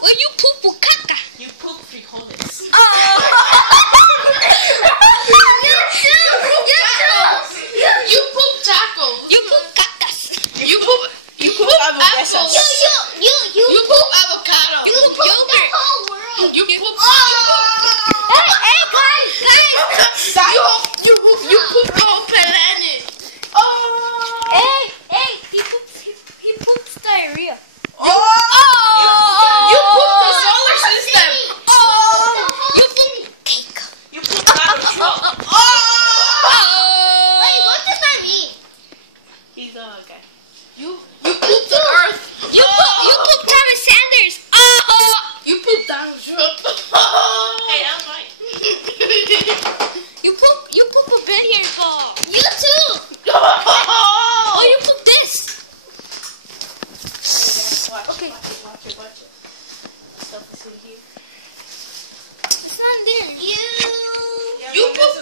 Oh, you poop caca. You poop frijoles. You poop tacos. You poop cacas. You poop hamburguesas. You poop avocado. You poop yogurt. You poop. Hey, guys. You poop the whole planet. Hey, he poops diarrhea. You poop the solar system. You poop cake. You poop Donald Trump. Wait, what does that mean? He's a guy. You poop the earth. You poop Thomas Sanders. You poop Donald Trump. Hey, that was mine. You poop a billiard ball. You too. Oh, you poop this. Watch, Okay. watch it. Stuff is in here. It's not there. You poop.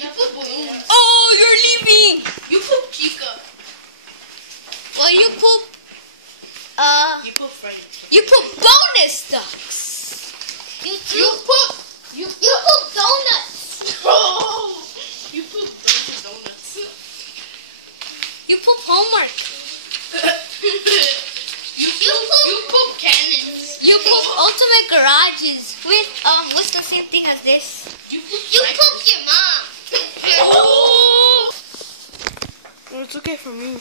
You poop balloons. Oh, you're leaving. You poop chica. Well, you poop. You poop Frank. You poop bonus ducks. You poop. You poop donuts. You poop Dunkin' Donuts. You poop homework. You poop cannons. You poop ultimate garages with what's the same thing as this? You poop. You poop your mom. Oh. Well, it's okay for me.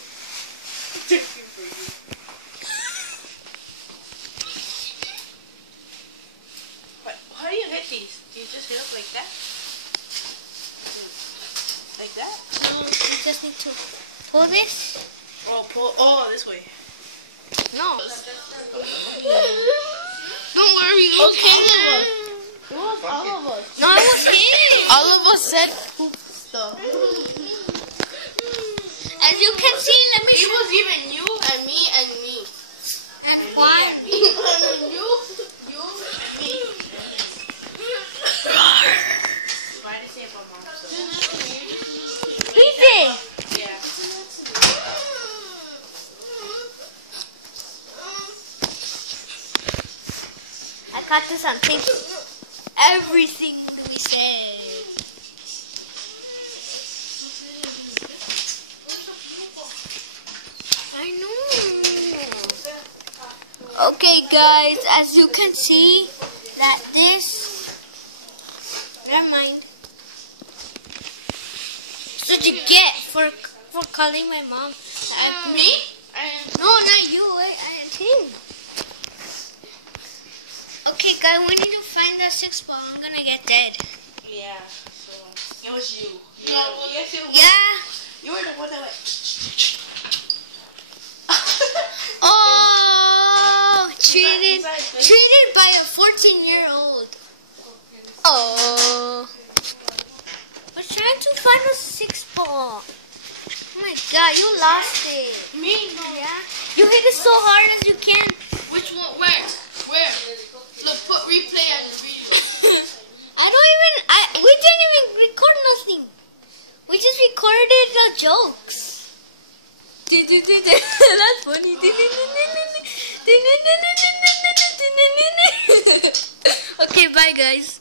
How do you hit these? Do you just hit them like that? Like that? No, you just need to pull this. Oh, this way. No. Don't worry. Okay. It was all of us. No, it was him. All of us said poop stuff. As you can see, let me It show was even you and me and me. and why. You and me. Why did you say about mom stuff? He did. Yeah. I got this on tape. Everything we said. I know. Okay, guys, as you can see, that this. Never mind. So what you get for calling my mom? Me? No, not you. Him. Okay, guys, we need to find the sixth ball. I'm gonna get dead. Yeah. So it was you. No, Yes, it was. Yeah. You were the one that went. Oh, treated by a 14-year-old. Oh. We're trying to find the sixth ball. Oh my God, you lost it. Me? Yeah. You hit it so hard as you can. Which one? Where? Look, put replay on the video. We didn't even record nothing. We just recorded the jokes. That's funny. Okay, bye guys.